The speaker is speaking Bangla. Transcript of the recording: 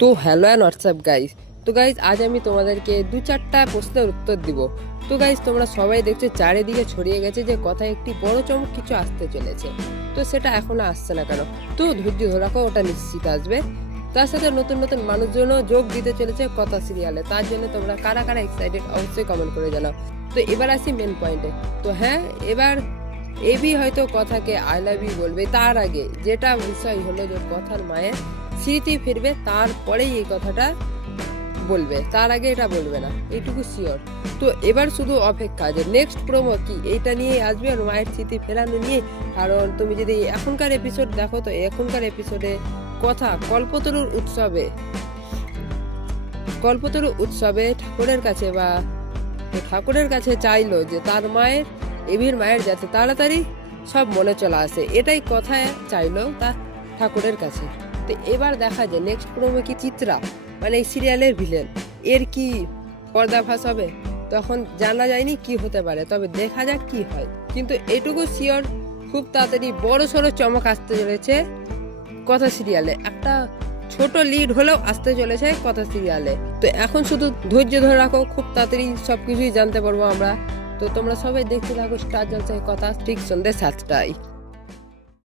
তো হ্যালো অ্যান্ড হোয়াটসঅ্যাপ গাইস। তো গাইস আজ আমি তোমাদেরকে 2-4টা প্রশ্নের উত্তর দিব। তো গাইস তোমরা সবাই দেখছো চারিদিকে ছড়িয়ে গেছে যে কথায় একটি বড় চমক কিছু আসতে চলেছে। তো সেটা এখনো আসছে না কেন? তো ধৈর্য ধরে রাখো, ওটা নিশ্চিত আসবে। তার সাথে নতুন নতুন মানুষজনও যোগ দিতে চলেছে কথা সিরিয়ালে। তার জন্য তোমরা কারা কারা এক্সাইটেড অবশ্যই কমেন্ট করে জানাও। তো এবার আসি মেন পয়েন্টে। তো হ্যাঁ, এবার এবি হয়তো কথাকে আই লাভ ইউ বলবে, তার আগে যেটা বিষয় হলো যে কথার মায়ের স্মৃতি ফিরবে, তারপরেই এই কথাটা বলবে, তার আগে এটা বলবে না, এইটুকু শিওর। তো এবার শুধু অপেক্ষা যে নেক্সট প্রোমো কি এইটা নিয়ে আসবে আর মায়ের স্মৃতি ফেরানো নিয়ে। কারণ তুমি যদি এখনকার এপিসোড দেখো, তো এখনকার এপিসোডে কথা কল্পতরু উৎসবে ঠাকুরের কাছে চাইলো যে তার মায়ের, এভির মায়ের যাতে তাড়াতাড়ি সব মনে চলে আসে, এটাই কথায় চাইলো তা ঠাকুরের কাছে। তো এবার দেখা যায় নেক্সট প্রোমো কি চিত্রা, মানে এই সিরিয়ালের ভিলেন, এর কি পর্দাফাশ হবে তখন জানা যায়নি কি হতে পারে, তবে দেখা যাক কি হয়। কিন্তু এটুকু শিওর খুব তাড়াতাড়ি বড় সড়ো চমক আসতে চলেছে কথা সিরিয়ালে। একটা ছোট লিড হলেও আসতে চলেছে কথা সিরিয়ালে। তো এখন শুধু ধৈর্য ধরে রাখো, খুব তাড়াতাড়ি সবকিছুই জানতে পারবো আমরা। তো তোমরা সবাই দেখতে থাকো স্টার জলসায় কথা, ঠিক সন্ধ্যে 7টায়।